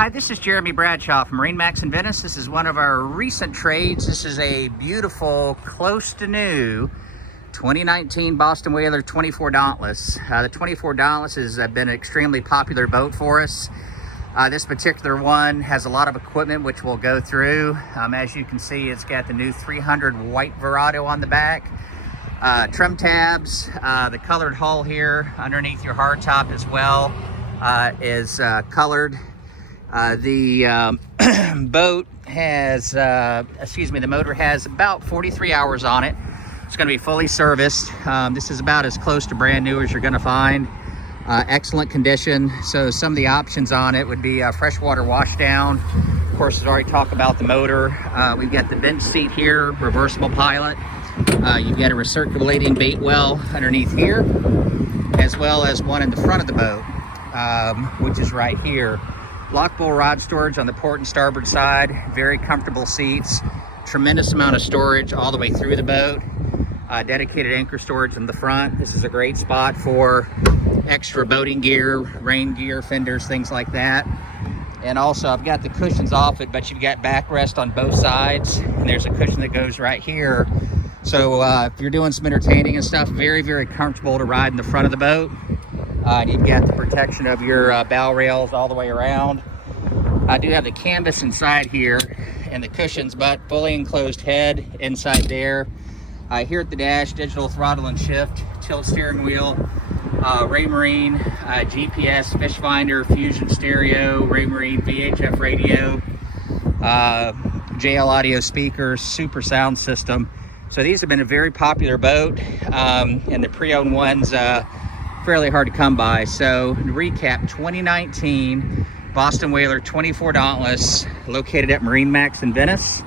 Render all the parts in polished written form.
Hi, this is Jeremy Bradshaw from MarineMax in Venice. This is one of our recent trades. This is a beautiful, close to new 2019 Boston Whaler 24 Dauntless. The 24 Dauntless has been an extremely popular boat for us. This particular one has a lot of equipment which we'll go through. As you can see, it's got the new 300 white Verado on the back. Trim tabs, the colored hull here underneath your hardtop as well is colored. The boat has, the motor has about 43 hours on it. It's going to be fully serviced. This is about as close to brand new as you're going to find. Excellent condition. So some of the options on it would be freshwater wash down. Of course, we've already talked about the motor. We've got the bench seat here, reversible pilot. You've got a recirculating bait well underneath here, as well as one in the front of the boat, which is right here. Lockable rod storage on the port and starboard side, very comfortable seats, tremendous amount of storage all the way through the boat, dedicated anchor storage in the front. This is a great spot for extra boating gear, rain gear, fenders, things like that. And also I've got the cushions off it, but you've got backrest on both sides, and there's a cushion that goes right here. So if you're doing some entertaining and stuff, very, very comfortable to ride in the front of the boat. You've got the protection of your bow rails all the way around. I do have the canvas inside here and the cushions, but fully enclosed head inside there. Here at the dash, digital throttle and shift, tilt steering wheel, Raymarine, GPS, fish finder, fusion stereo, Raymarine VHF radio, JL audio speakers, super sound system. So these have been a very popular boat, and the pre-owned ones fairly hard to come by. So to recap, 2019 Boston Whaler 24 Dauntless, located at MarineMax in Venice.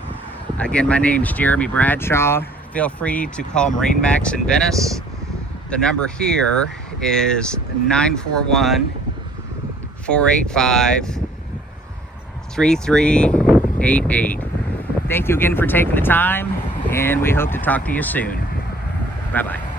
Again, my name is Jeremy Bradshaw. Feel free to call MarineMax in Venice. The number here is 941-485-3388. Thank you again for taking the time, and we hope to talk to you soon. Bye-bye.